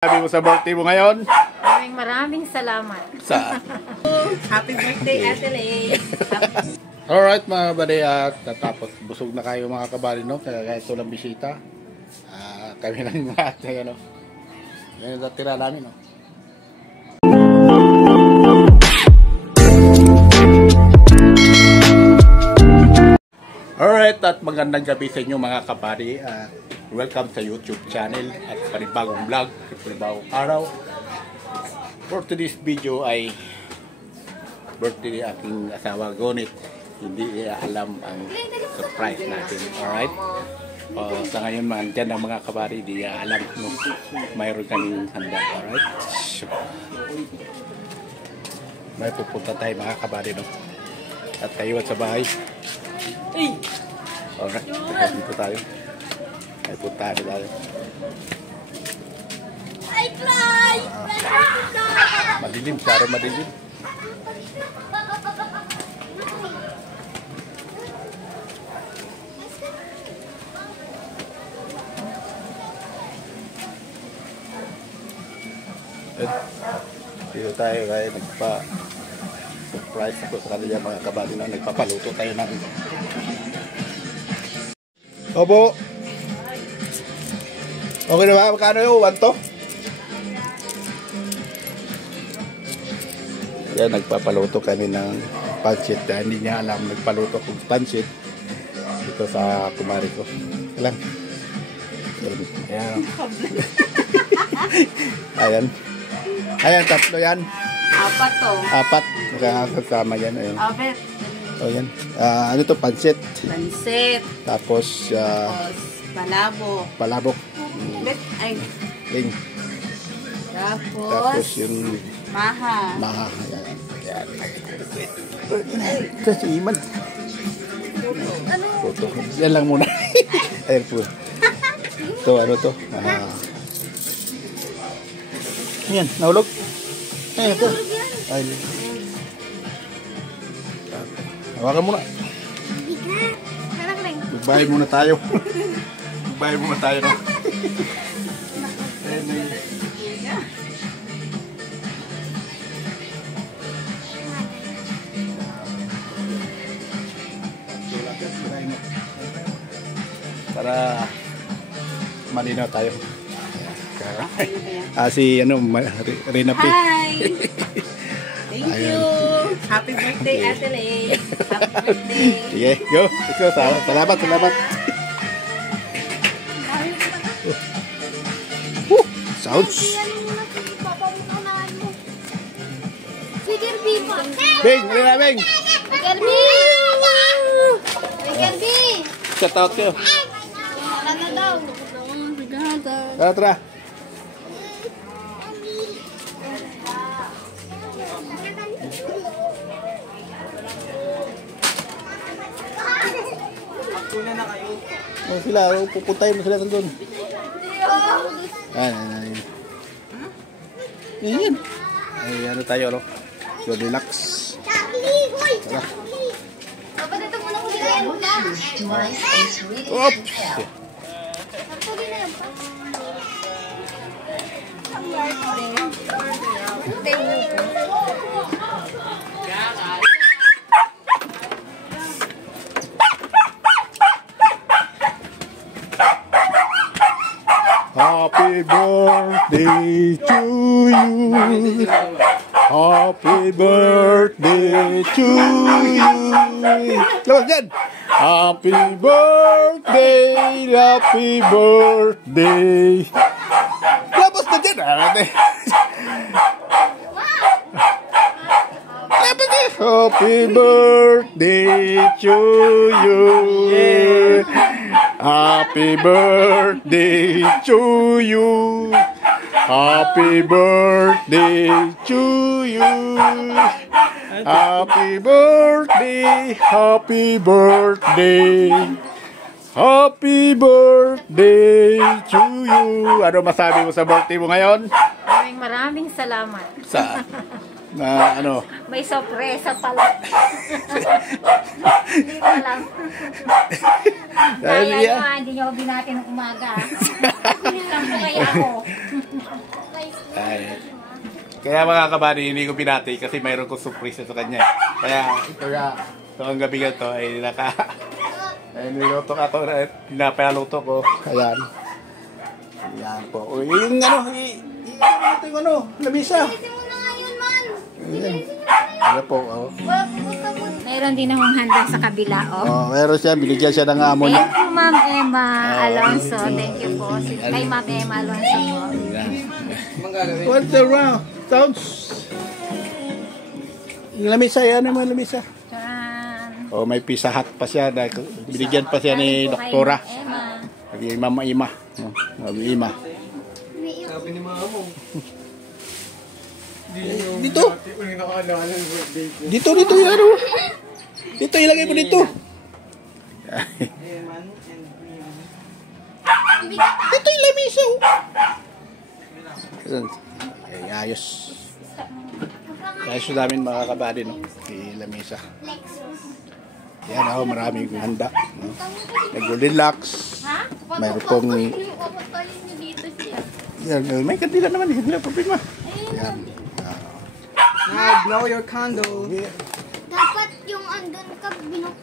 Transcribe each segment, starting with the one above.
Sabi mo sa birthday mo ngayon? Maraming salamat. Sa Happy birthday, Ate Lay. Alright mga kabady, at tapos busog na kayo mga kabady, no? Kaya ito lang bisita. Kami lang yung lahat na ano. Yan yung natira namin, no? Alright, at magandang gabi sa inyo mga kabady. Welcome sa YouTube channel at panibagong vlog, panibagong araw. For today's video ay birthday ni aking asawa Gonit. Hindi niya alam ang surprise natin. Alright? Sa ngayon man, dyan ang mga kabari, hindi niya alam no, mayroon kaming handa. Alright? May pupunta tayo mga kabari, no? At kayo at sa bahay. Alright, dito tayo. Ay, punta tayo. Madilim, saro madilim. Dito tayo kaya nagpa-surprise ako sa kanila mga kabali na nagpapaluto tayo namin. Opo. Okay na ba? Magkano yung wanto? Yan, nagpapaluto kami ng pancit. Hindi niya alam, nagpaluto kong pancit dito sa kumari ko. Alam. Ayan. Ayan. Ayan, tatlo yan. Apat to. Apat. Nakakasama yan. Ayan. Apat. O yan. Ano to? Pancit. Pancit. Tapos, palabok. Palabok. Ay. Ling. Tapos yung maha. Maha. Ayan. Ito si Iman. Ano? Ito. Yan lang muna. Ayan po. Ito, ano to? Ayan, nahulog. Ayan, ito. Ayan. Hawakan muna. Magbayad muna tayo. Magbayad muna tayo, no? Para malinaw tayo. Si ano, Rina P. Hi! Thank you! Happy birthday, Ate Lay! Happy birthday! Sige, go! Salamat, salamat! Sounds! Bing! Dali na, Bing! Shout out kayo! Tara, tara! Oh, sila, pupuntahin mo sila doon. Ayan. Ayan. Ay, ano tayo, no? So, relax. Tara. Oops! Happy birthday to you. Happy birthday to you. Labas dyan. Happy birthday. Happy birthday. Labas na dyan. Happy birthday to you. Happy birthday to you. Happy birthday to you. Happy birthday. Happy birthday. Happy birthday to you. Ano masabi mo sa birthday mo ngayon? Maraming salamat. Sa na ano? May sorpresa pala. Hindi ko alam. Kaya hindi nyo binati ng umaga. Hindi lang po kaya ako. Ay. Kaya mga kabady, hindi ko pinati kasi mayroon ko surprise sa kanya. Kaya ito ang gabi to ay niluto ako, pinapaluto ko. Ayan. Ayan po. O, yung lamisa. Ayan. Ano po, oh. Mayroon din akong handog sa kabila, oh. Oh, meron siya, binigyan siya ng amo niya. Thank you, Ma'am Emma Alonso. Thank you po. Kay Ma'am Emma Alonso po. What the round? Sounds. Yung lamisa, yan naman lamisa. Tcharan! Oh, may Pizza Hut pa siya. Binigyan pa siya ni Doktora. Kay Mama Ima. Oh, Mama Ima. Sabi ni mama mo. Dito. Dito yung ano. Dito, ilagay mo dito. Dito yung lamisa. Ay, ayos. Ayos yung namin mga kabady, no? Yung lamisa. Yan ako, maraming handa. No? Nag-relax. Mayroon pong... Yan, may kandila naman, hindi na problema. Yan. Now, blow your candle. Dapat yung andun ka binok.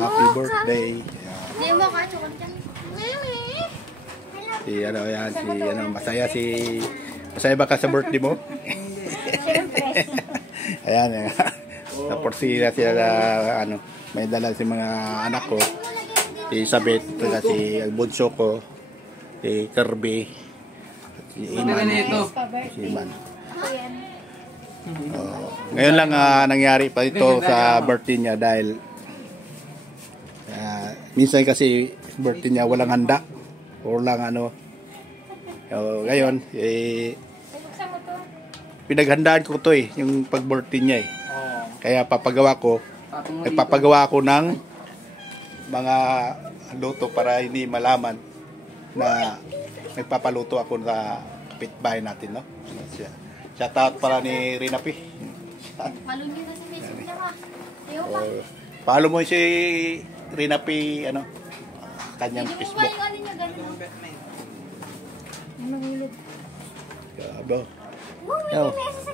Happy birthday. Hindi mo ka, chukot dyan. Masaya ba ka sa birthday mo? Ayan, naporsila sila na, may dala si mga anak ko. Si Isabet, si Bunso ko, si Kirby, si Iman. Si Iman. Ngayon lang nangyari pa ito sa birthday niya dahil minsan kasi birthday niya walang handa o lang ngayon pinaghandaan ko to yung pag-birthday niya kaya papagawa ko ng mga luto para hindi malaman na nagpapaluto ako sa kapitbahay natin, no? Shout out pala ni Rinapi. Follow niyo na si Messenger ha. Ayaw pa. Follow mo si Rinapi, kanyang Facebook. Yung ano niya, gano'n. Gabo.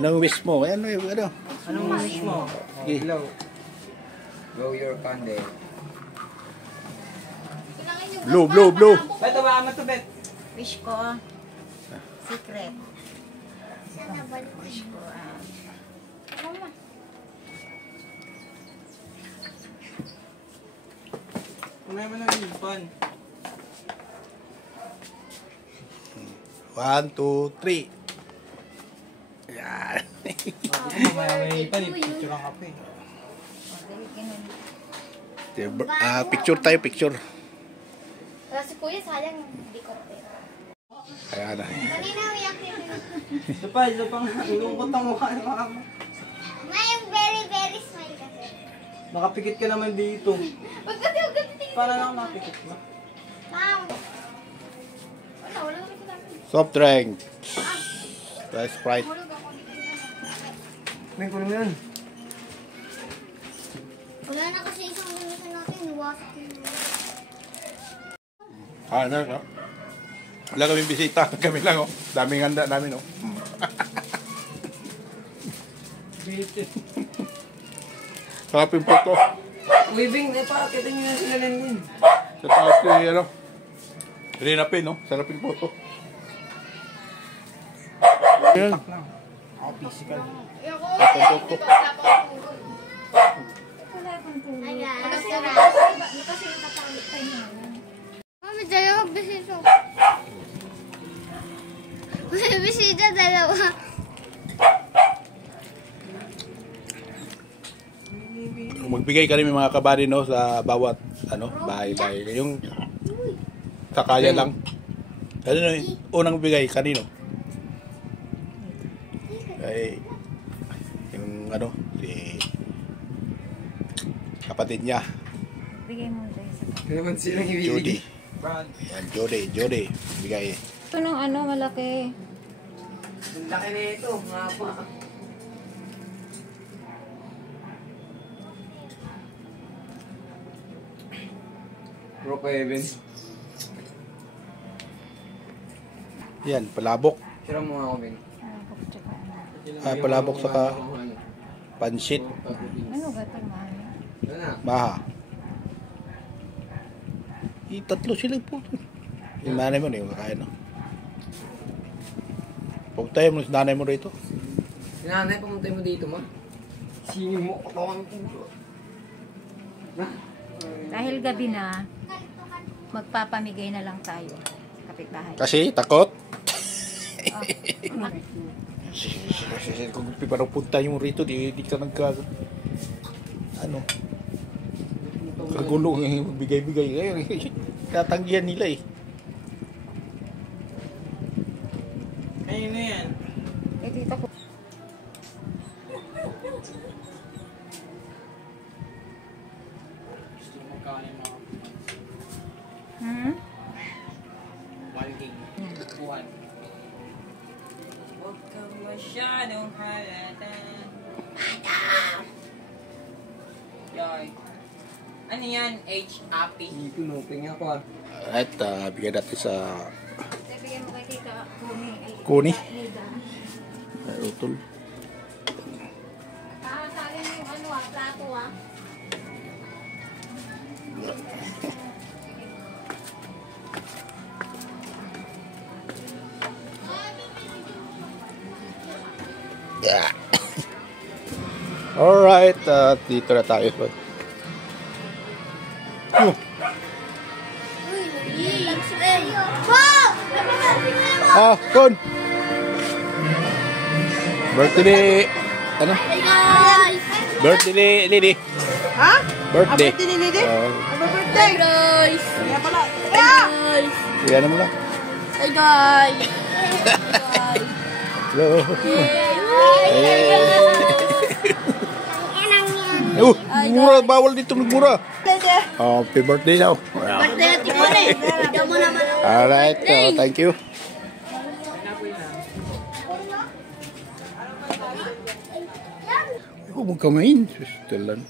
Anong wish mo? Anong wish mo? Blow. Blow your candle. Blue. Bet, ba mo to, Bet? Wish ko, secret. Wish ko, Kumaya mo na yung fun. 1, 2, 3. Yan. Kumaya may pan, picture ang kape. Picture tayo, picture. Wala si Kuya, sayang hindi ko pera. Ayan na. Kanina uyak din. Ito pa, ilungkot ang mukha ni mama. May very, very smile kasi. Nakapikit ka naman dito. Huwag kasi tingin. Paano lang nakapikit mo? Ma'am. Wala naman ko namin. Soft drink. Sprite. Hulog ako dito. May kunin yan. Wala na kasi isang minuto natin. Iwasak yun. Wala kaming bisita. Kami lang, daming handa namin, Bitin. Sarapin po to. Weaving, pakitin nyo na sila din. Sa taas ko yung Rinapi, sarapin po to. Ayan. Ako physical. Sarapin po to. Ay, guys. Mami, dalawa bisita. May bisita dalawa. Magbigay kami mga kabady sa bawat bahay-bahay. Yung sa kaya lang. Unang bigay kanino? Ay yung si kapatid niya. Bigay mo tayo sa Ano naman silang Jody. ibibigay? Brand. Yan, Jody. Bigay. ito nung malaki. Ang laki na ito, nga pa. Bro, Kevin. Yan, palabok. Sira mo nga ako, Bing. Palabok tsaka ano. Palabok saka pansit. Ano ba ito, mami? Ano na? Baha. Tatlo sila po. Yung nanay mo na yung kakain, no? Huwag tayo mo sa nanay mo rito. Sinanay, pumunta mo dito, ma. Sino mo? Katawan ko. Dahil gabi na, magpapamigay na lang tayo sa kapitbahay. Kasi, takot. Oh. Kung parang punta yung rito, di ka nagka... Ano? Kagulo, bigay-bigay. Tatanggihan nila eh. Ayun na yan. Eh, dito ko. Gusto mo kanin mo. Hmm? Walking. Buwan. Huwag kang masyadong halata. Yoy. Ano yan? H-Happy. Pinuping ako ah. At bigyan natin sa Bigyan mo kay Tita Kuni. Kuni. Lida. Utol. Kakalin yung ano plato ah. Yeah. Alright, dito na tayo. Kun! Birthday! Ano? Hey guys! Birthday ni Lily. Ha? Birthday. Birthday ni Lily? Oh, Happy birthday! Hey guys! Kaya pala. Hey guys! yan mo na. Hey guys! Hello. Mura, bawal dito magmura. Happy birthday daw. Birthday at Timone! Ikaw mo naman. Alright, thank you. Huwag mong kamain. Sustalan.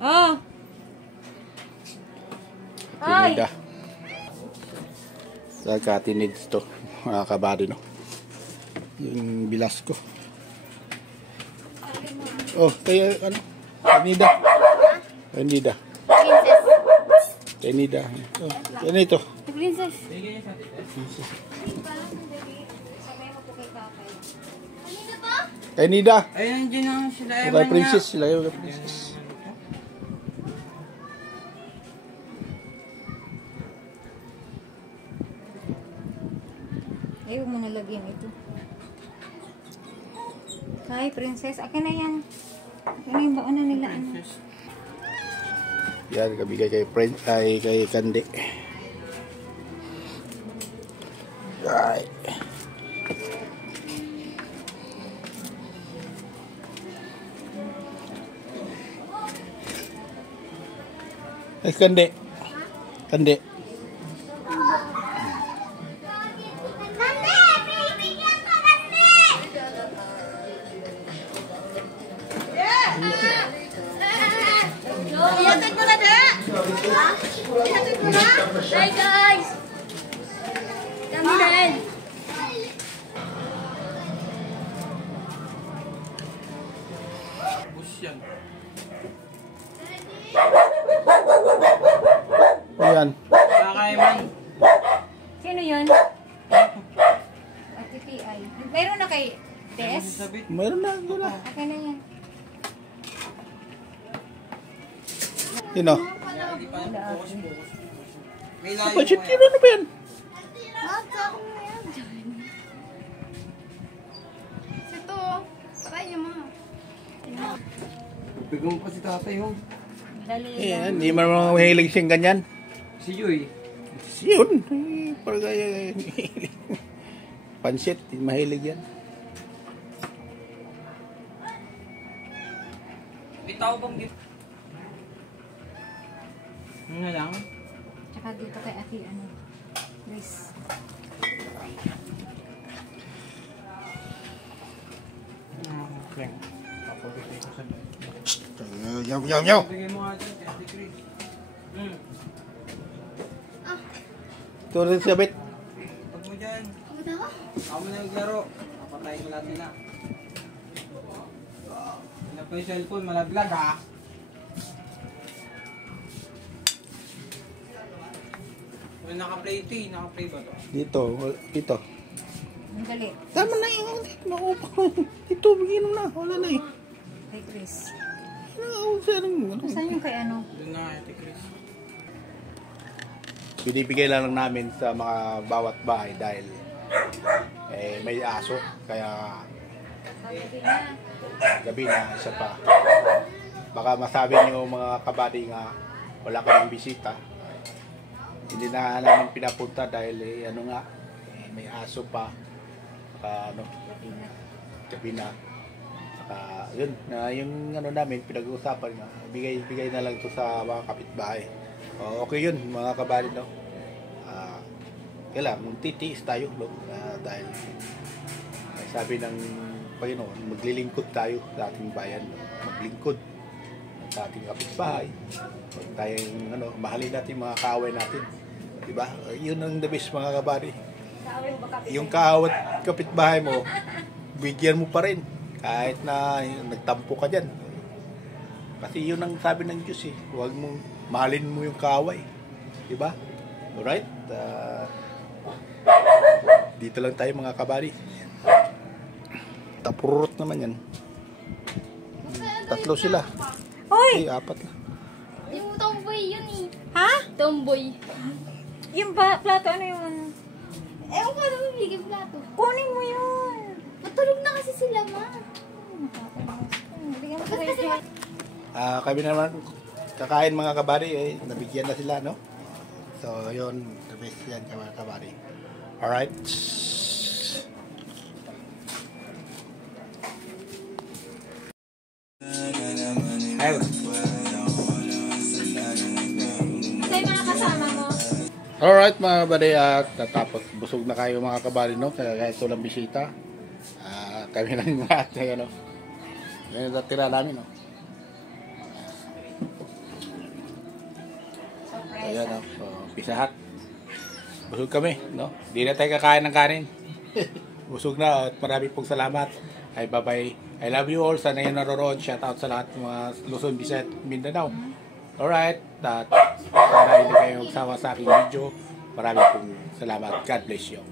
Oh! Tinida. Sa katinids to. Mga kabady, no? Yung bilas ko. Oh, kaya ano? Tinida. Tinida. Princess. Tinida. Oh, yan ito. Princess. Tinida. Ayun, dyan ang sila Kay Evan princess sila yung princess. Ayaw mo nalagyan ito. Hi, princess. Akin na yan. Ano yung baon na nila? Ano? Yan, kabigay kay Prince, ay kay Kandi. Right. Ay, Kandi. Kandi. Ihatid mo na, De! Ha? Ihatid mo na? Hey guys! Kami din! Bus yan. Ayan. Kakaiman. Sino yun? At TPI. Meron na kay Tess? Sabit. Mayroon na, doon na. Akin na yan. Yun o. Hindi pa focus. May layo Apa, shit, mo yun ano ba yan? Ito, patay niyo mga. Bigong pa si tatay yung. Dali Ayan, hindi man mga mahilig siyang ganyan. Si Joy. Yun. Ay, parang kaya. Pansit, mahilig yan. Bitaw bang gift? Ano na lang? Tsaka dito kay Ate, ano, Grace. Okay. Yaw. Bigay mo nga dyan, Ate Chris. Ito rin sabit. Ako mo na naglaro. Papatayin ko lahat nila. Sila pa yung cellphone, malaglag ha. Well, naka-play ito eh. Naka-play ba ito? Dito. Ang dali. Tama na yun. Ito, bigyan mo na. Wala na eh. Kay Chris. Ano? Saan yung kay ano? Doon na ito, Chris. Binibigay lang namin sa mga bawat bahay dahil may aso. Kaya gabi na isa pa. Baka masabi niyo mga kabady nga wala kaming bisita. Hindi na namin pinapunta dahil may aso pa. Gabi na. Yun, yung namin pinag-uusapan nga, bigay na lang ito sa mga kapitbahay. Okay yun mga kabady, no? Kailangan titiis tayo, no? Dahil sabi ng Panginoon, maglilingkod tayo sa ating bayan, no? Maglingkod sa ating kapitbahay. Huwag tayong mahalin natin mga kaaway natin, diba? Yun ang the best mga kabady. Yung kaawat kapitbahay mo, bigyan mo pa rin kahit na nagtampo ka dyan. Kasi yun ang sabi ng Diyos eh, huwag mong mahalin mo yung kaaway, diba? Alright, dito lang tayo mga kabady. Tapurot naman yan. 3 sila. Hoy! 4 na. Yung tomboy yun eh. Ha? Tomboy. Yung plato, ano yung ano? Ewan ko ano bibigay plato. Kunin mo yun. Matulog na kasi sila, ma. Bigyan mo sa kayo. Kami naman kakain mga kabady, nabigyan na sila, no? So yun, the best yan mga kabady. Alright. Ayun. Sa mga kasama mo. Alright mga kabady, at tapos busog na kayo mga kabady, no? Kaya ito lang bisita. Kami lang yung lahat, no? Yan yung natira namin, no? Ayan, no? So, Pizza Hut. Busog kami, no? Di na tayo kakain ng kanin. Busog na at marami pong salamat. Ay, bye-bye. I love you all. Sana yung naroon. Shout out sa lahat ng mga Luzon, Visayas, Mindanao. Alright. Sana hindi kayo magsawa sa aking video. Marami pong salamat. God bless you.